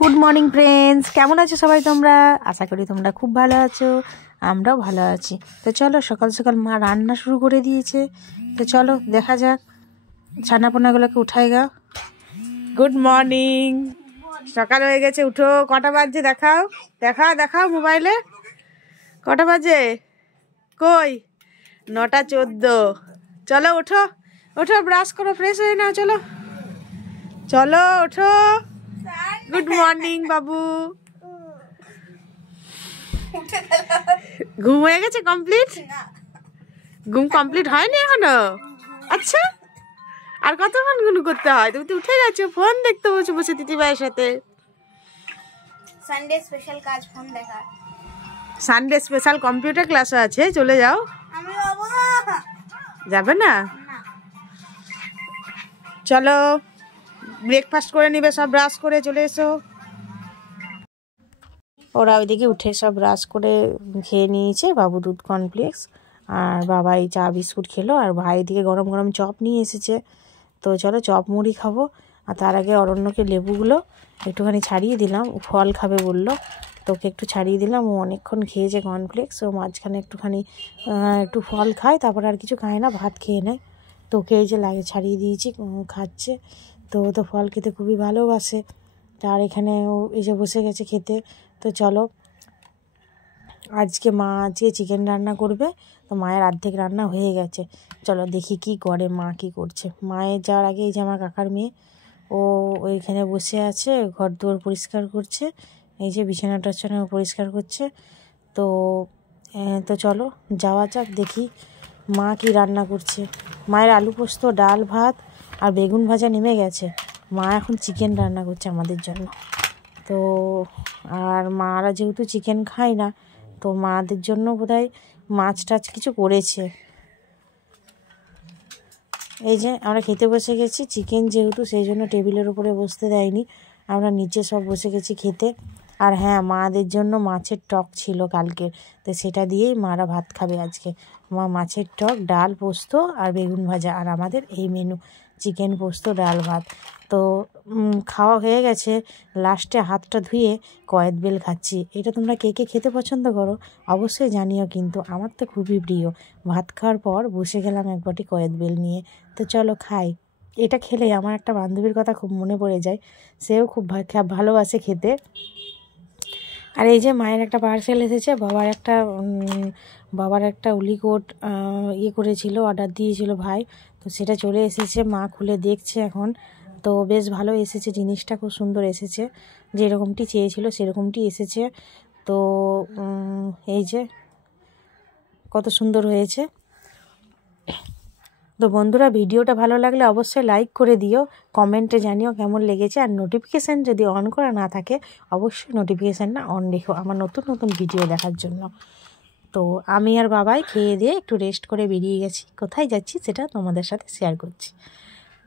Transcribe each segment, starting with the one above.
Good morning friends, কেমন আছো সবাই তোমরা? আশা করি তোমরা খুব ভালো আছো, আমরাও ভালো আছি। তো চলো, সকাল সকাল মা রান্না শুরু করে দিয়েছে। তো চলো দেখা যাক, ছানাপোনাগুলোকে উঠাই গা। গুড মর্নিং, সকাল হয়ে গেছে, উঠো। কটা বাজছে দেখাও, দেখাও দেখাও মোবাইলে কটা বাজে। কই 9:14। চলো ওঠো ওঠো, ব্রাশ করো, ফ্রেশ হয়ে নাও। চলো চলো ওঠো। গুড মর্নিং বাবু। ঘুম হয়ে গেছে কমপ্লিট? ঘুম কমপ্লিট হয়নি এখনো? আচ্ছা, আর কতক্ষণ ঘুম করতে হয়? তুমি তো উঠে গেছো, ফোন দেখতে বসে বসে দিদিভাইয়ের সাথে। সানডে স্পেশাল কাজ ফোন দেখা। সানডে স্পেশাল কম্পিউটার ক্লাসও আছে, চলে যাও। আমি যাবো না। যাবে না? চলো ব্রেকফাস্ট করে নিবে সব, ব্রাশ করে চলে এসো। ওরা ওইদিকে উঠে সব ব্রাশ করে খেয়ে নিয়েছে, বাবু দুধ কর্নফ্লেক্স আর বাবা এই চা বিস্কুট খেলো, আর ভাই এদিকে গরম গরম চপ নিয়ে এসেছে। তো চলো চপ মুড়ি খাবো। আর তার আগে অরণ্যকে লেবুগুলো একটুখানি ছাড়িয়ে দিলাম, ফল খাবে বললো, তোকে একটু ছাড়িয়ে দিলাম। ও অনেকক্ষণ খেয়েছে কর্নফ্লেক্স, ও মাঝখানে একটুখানি একটু ফল খায়, তারপর আর কিছু খায় না, ভাত খেয়ে নেয়। তোকে এই যে লাগে ছাড়িয়ে দিয়েছি, খাচ্ছে। তো ও তো ফল খেতে খুবই ভালোবাসে। আর এখানে ও এই যে বসে গেছে খেতে। তো চলো, আজকে চিকেন রান্না করবে। তো মায়ের অর্ধেক রান্না হয়ে গেছে, চলো দেখি কি করে, মা কি করছে। মায়ের যাওয়ার আগে এই যে আমার কাকার মেয়ে, ও ওইখানে বসে আছে, ঘর দুয়ার পরিষ্কার করছে, এই যে বিছানা টাছানা পরিষ্কার করছে। তো তো চলো যাওয়া যাক, দেখি মা কি রান্না করছে। মায়ের আলু পোস্ত, ডাল ভাত আর বেগুন ভাজা নেমে গেছে, মা এখন চিকেন রান্না করছে আমাদের জন্য। তো আর মারা যেহেতু চিকেন খায় না, তো মাদের জন্য বোধহয় মাছ টাছ কিছু করেছে। এই যে আমরা খেতে বসে গেছি, চিকেন যেহেতু সেই জন্য টেবিলের উপরে বসতে দেয়নি, আমরা নিচে সব বসে গেছি খেতে। আর হ্যাঁ, মাদের জন্য মাছের টক ছিল কালকে, তো সেটা দিয়েই মারা ভাত খাবে আজকে। মা মাছের টক, ডাল, পোস্ত আর বেগুন ভাজা, আর আমাদের এই মেনু চিকেন পোস্ত ডাল ভাত। তো খাওয়া হয়ে গেছে, লাস্টে হাতটা ধুয়ে কয়েদ বেল খাচ্ছি। এটা তোমরা কে কে খেতে পছন্দ করো অবশ্যই জানিও, কিন্তু আমার তো খুবই প্রিয়। ভাত খাওয়ার পর বসে গেলাম এক বাটি কয়েদ বেল নিয়ে। তো চলো খাই। এটা খেলে আমার একটা বান্ধবীর কথা খুব মনে পড়ে যায়, সেও খুব ভালোবাসে খেতে। আর এই যে মায়ের একটা পার্সেল এসেছে, বাবার একটা উলিকোট করেছিল, অর্ডার দিয়েছিল ভাই, তো সেটা চলে এসেছে। মা খুলে দেখছে এখন, তো বেশ ভালো এসেছে, জিনিসটা খুব সুন্দর এসেছে, যেরকমটি চেয়েছিল সেরকমটি এসেছে। তো এই যে কত সুন্দর হয়েছে। তো বন্ধুরা, ভিডিওটা ভালো লাগলে অবশ্যই লাইক করে দিও, কমেন্টে জানিও কেমন লেগেছে। আর নোটিফিকেশান যদি অন করা না থাকে, অবশ্যই নোটিফিকেশানটা অন রেখো আমার নতুন নতুন ভিডিও দেখার জন্য। তো আমি আর বাবাই খেয়ে দিয়ে একটু রেস্ট করে বেরিয়ে গেছি, কোথায় যাচ্ছি সেটা তোমাদের সাথে শেয়ার করছি।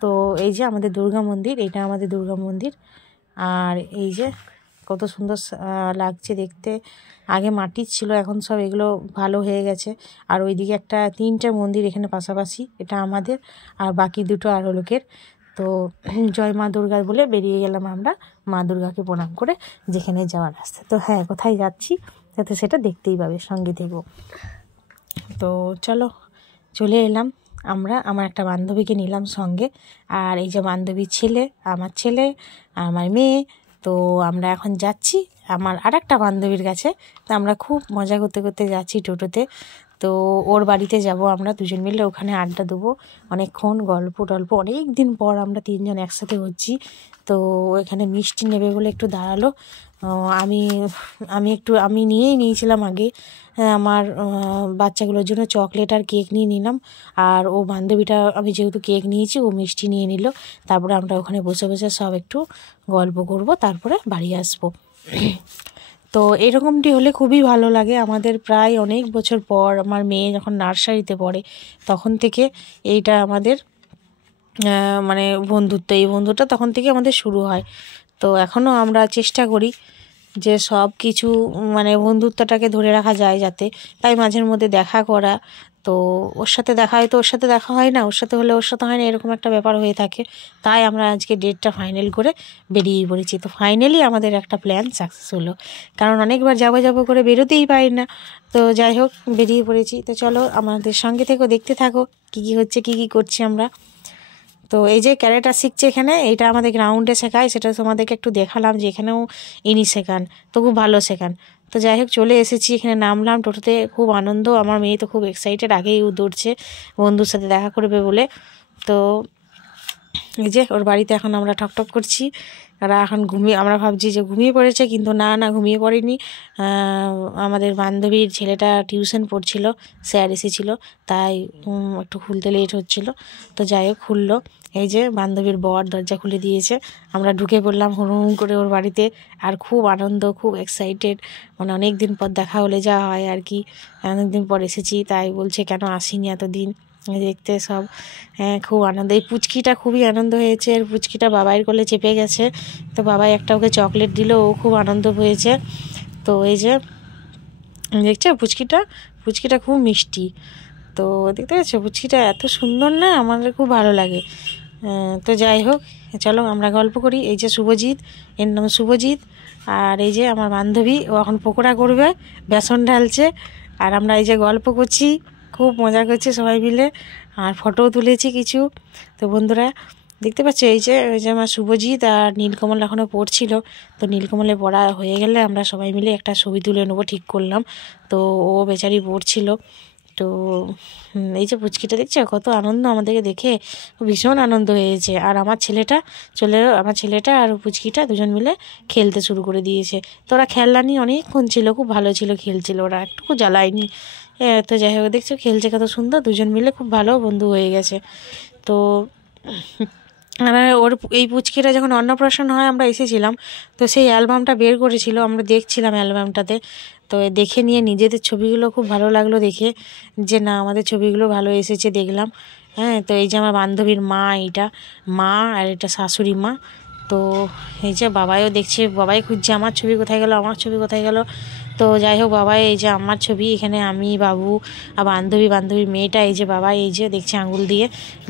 তো এই যে আমাদের দুর্গা মন্দির, এটা আমাদের দুর্গা মন্দির। আর এই যে কত সুন্দর লাগছে দেখতে, আগে মাটির ছিল, এখন সব এগুলো ভালো হয়ে গেছে। আর ওইদিকে 3টে মন্দির এখানে পাশাপাশি, এটা আমাদের, আর বাকি দুটো আরও লোকের। তো জয় মা দুর্গা বলে বেরিয়ে গেলাম আমরা, মা দুর্গাকে প্রণাম করে যেখানে যাওয়ার রাস্তা। তো হ্যাঁ, কোথায় যাচ্ছি যাতে সেটা দেখতেই পাবে, সঙ্গে থেকো। তো চলো চলে এলাম আমরা, আমার একটা বান্ধবীকে নিলাম সঙ্গে, আর এই যে বান্ধবীর ছেলে, আমার মেয়ে। তো আমরা এখন যাচ্ছি আমার আর একটা বান্ধবীর কাছে। তো আমরা খুব মজা করতে করতে যাচ্ছি টোটোতে। তো ওর বাড়িতে যাব আমরা দুজন মিলে, ওখানে আড্ডা দেবো অনেকক্ষণ, গল্প টল্প, অনেক দিন পর আমরা 3জন একসাথে হচ্ছি। তো এখানে মিষ্টি নেবে বলে একটু দাঁড়ালো। আমি নিয়েই নিয়েছিলাম আগে, আমার বাচ্চাগুলোর জন্য চকলেট আর কেক নিয়ে নিলাম। আর ও বান্ধবীটা, আমি যেহেতু কেক নিয়েছি, ও মিষ্টি নিয়ে নিল। তারপরে আমরা ওখানে বসে বসে সব একটু গল্প করব, তারপরে বাড়ি আসবো। তো এরকমটি হলে খুবই ভালো লাগে আমাদের। প্রায় অনেক বছর পর, আমার মেয়ে যখন নার্সারিতে পড়ে তখন থেকে এইটা আমাদের মানে বন্ধুত্ব, এই বন্ধুটা তখন থেকে আমাদের শুরু হয়। তো এখনও আমরা চেষ্টা করি যে সব কিছু মানে বন্ধুত্বটাকে ধরে রাখা যায় যাতে, তাই মাঝের মধ্যে দেখা করা। তো ওর সাথে দেখা হয় তো ওর সাথে দেখা হয় না, ওর সাথে হলে ওর সাথে হয় না, এরকম একটা ব্যাপার হয়ে থাকে। তাই আমরা আজকে ডেটটা ফাইনাল করে বেরিয়ে পড়েছি। তো ফাইনালি আমাদের একটা প্ল্যান সাকসেস হলো, কারণ অনেকবার যাবো করে বেরোতেই পারি না। তো যাই হোক বেরিয়ে পড়েছি। তো চলো আমাদের সঙ্গে থেকো, দেখতে থাকো কী কী হচ্ছে, কী কী করছি আমরা। তো এই যে ক্যারেটা শিখছে এখানে, এটা আমাদের গ্রাউন্ডে শেখায়, সেটা তোমাদেরকে একটু দেখালাম যে এখানেও ইনি শেখান, তো খুব ভালো শেখান। তো যাই হোক চলে এসেছি, এখানে নামলাম টোটোতে, খুব আনন্দ। আমার মেয়ে তো খুব এক্সাইটেড, আগেই ও দৌড়ছে বন্ধুর সাথে দেখা করবে বলে। তো এই যে ওর বাড়িতে এখন আমরা ঠকঠক করছি, ওরা এখন আমরা ভাবছি যে ঘুমিয়ে পড়েছে, কিন্তু না ঘুমিয়ে পড়েনি। আমাদের বান্ধবীর ছেলেটা টিউশন পড়ছিল, স্যার এসেছিল, তাই একটু খুলতে লেট হচ্ছিল। তো যাই হোক খুললো, এই যে বান্ধবীর বর দরজা খুলে দিয়েছে, আমরা ঢুকে পড়লাম হুড়ুম করে ওর বাড়িতে। আর খুব আনন্দ, খুব এক্সাইটেড, মানে অনেক দিন পর দেখা হলে যা হয় আর কি, অনেক দিন পর এসেছি, তাই বলছে কেন আসিনি এতদিন দেখতে সব। হ্যাঁ খুব আনন্দ, এই পুচকিটা খুবই আনন্দ হয়েছে। আর পুচকিটা বাবাইয়ের কোলে চেপে গেছে, তো বাবাই একটা ওকে চকলেট দিল, ও খুব আনন্দ হয়েছে। তো এই যে দেখছো পুচকিটা খুব মিষ্টি। তো দেখতে পাচ্ছ পুচকিটা এত সুন্দর না, আমাদের খুব ভালো লাগে। তো যাই হোক চলো আমরা গল্প করি। এই যে শুভজিৎ, এর নাম শুভজিৎ, আর এই যে আমার বান্ধবী, ও এখন পকোড়া করবে, বেসন ঢালছে, আর আমরা এই যে গল্প করছি, খুব মজা করছি সবাই মিলে, আর ফটোও তুলেছি কিছু। তো বন্ধুরা দেখতে পাচ্ছ এই যে আমার শুভজিৎ আর নীলকমল এখনও পড়ছিল। তো নীলকমলে পড়া হয়ে গেলে আমরা সবাই মিলে একটা ছবি তুলে নেবো ঠিক করলাম। তো ও বেচারি পড়ছিল। তো এই যে পুচকিটা দেখছো কত আনন্দ, আমাদেরকে দেখে ভীষণ আনন্দ হয়েছে। আর আমার ছেলেটা আর পুচকিটা দুজন মিলে খেলতে শুরু করে দিয়েছে। তো ওরা খেলনা নিয়ে অনেকক্ষণ ছিল, খুব ভালো ছিল, খেলছিল, ওরা একটুকু জ্বালায়নি। তো যাই হোক দেখছো খেলছে কত সুন্দর, দুজন মিলে খুব ভালো বন্ধু হয়ে গেছে। তো ওর এই পুচকিটা যখন অন্নপ্রাশন হয় আমরা এসেছিলাম, তো সেই অ্যালবামটা বের করেছিল, আমরা দেখছিলাম অ্যালবামটাতে। তো দেখে নিয়ে নিজেদের ছবিগুলো খুব ভালো লাগলো দেখে, যে না আমাদের ছবিগুলো ভালো এসেছে দেখলাম। হ্যাঁ তো এই যে আমার বান্ধবীর মা, এইটা মা, আর এটা শাশুড়ি মা। তো এই যে বাবাইও দেখছে, বাবাই খুঁজছে আমার ছবি কোথায় গেল, আমার ছবি কোথায় গেল। তো যাই হোক বাবাই এই যে আমার ছবি, এখানে আমি, বাবু আর বান্ধবীর মেয়েটা, এই যে বাবাই এই যে দেখছে আঙুল দিয়ে,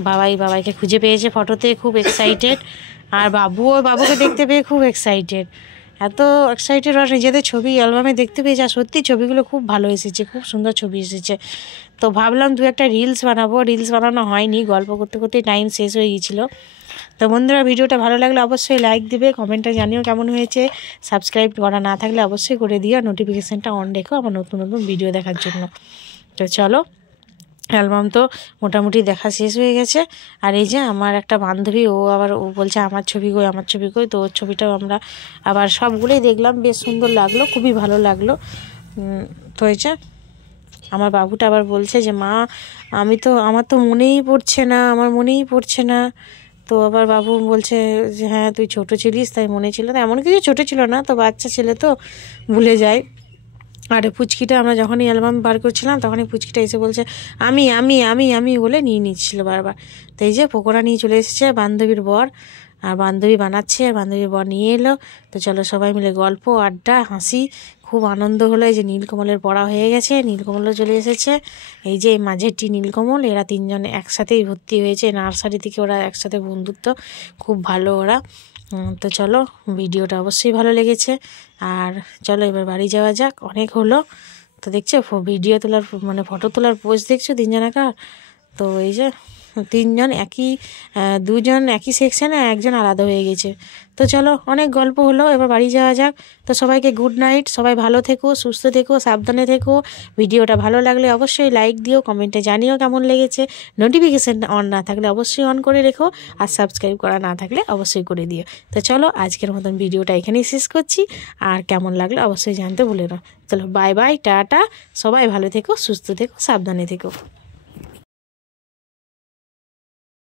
বাবাইকে খুঁজে পেয়েছে ফটোতে, খুব এক্সাইটেড। আর বাবুকে দেখতে পেয়ে খুব এক্সাইটেড, এত এক্সাইটেড আর নিজেদের ছবি অ্যালবামে দেখতে পেয়েছে। আর সত্যি ছবিগুলো খুব ভালো এসেছে, খুব সুন্দর ছবি এসেছে। তো ভাবলাম একটা রিলস বানানো হয়নি, গল্প করতে করতে টাইম শেষ হয়ে গিয়েছিলো। তো বন্ধুরা ভিডিওটা ভালো লাগলে অবশ্যই লাইক দিবে, কমেন্টে জানিও কেমন হয়েছে। সাবস্ক্রাইব করা না থাকলে অবশ্যই করে দিও, নোটিফিকেশানটা অন রেখো আমার নতুন ভিডিও দেখার জন্য। তো চলো অ্যালবাম তো মোটামুটি দেখা শেষ হয়ে গেছে। আর এই যে আমার একটা বান্ধবী, ও বলছে আমার ছবি কই। তো ওর ছবিটাও আমরা আবার সবগুলোই দেখলাম, বেশ সুন্দর লাগলো, খুবই ভালো লাগলো। তো এই যে আমার বাবুটা আবার বলছে যে মা আমার তো মনেই পড়ছে না। তো আবার বাবু বলছে যে হ্যাঁ তুই ছোটো ছিলিস তাই মনে ছিল না, এমন কিছু ছোটো ছিল না, তো বাচ্চা ছেলে তো ভুলে যায়। আর পুচকিটা আমরা যখনই অ্যালবাম বার করছিলাম তখনই পুচকিটা এসে বলছে আমি বলে নিয়ে নিচ্ছিল বারবার। তো এই যে পকোড়া নিয়ে চলে এসেছে বান্ধবীর বর, আর বান্ধবী বানাচ্ছে, আর বান্ধবীর বর নিয়ে এলো। তো চলো সবাই মিলে গল্প আড্ডা হাসি, খুব আনন্দ হলো। এই যে নীলকমলের পড়া হয়ে গেছে, নীলকমলও চলে এসেছে। এই যে মাঝেরটি নীলকমল, এরা তিনজনে একসাথেই ভর্তি হয়েছে নার্সারি থেকে, ওরা একসাথে বন্ধুত্ব, খুব ভালো ওরা। তো চলো ভিডিওটা অবশ্যই ভালো লেগেছে, আর চলো এবার বাড়ি যাওয়া যাক, অনেক হলো। তো দেখছো ভিডিও তোলার ফটো তোলার পোজ দেখছো তিনজনাকার। তো এই যে দুজন একই সেকশানে, একজন আলাদা হয়ে গেছে। তো চলো অনেক গল্প হলো, এবার বাড়ি যাওয়া যাক। তো সবাইকে গুড নাইট, সবাই ভালো থেকো, সুস্থ থেকো, সাবধানে থেকো। ভিডিওটা ভালো লাগলে অবশ্যই লাইক দিও, কমেন্টে জানিও কেমন লেগেছে। নোটিফিকেশান অন না থাকলে অবশ্যই অন করে রেখো, আর সাবস্ক্রাইব করা না থাকলে অবশ্যই করে দিও। তো চলো আজকের মতন ভিডিওটা এখানেই শেষ করছি, আর কেমন লাগলো অবশ্যই জানতে ভুলো না। চলো বাই বাই, টাটা, সবাই ভালো থেকো, সুস্থ থেকো, সাবধানে থেকো।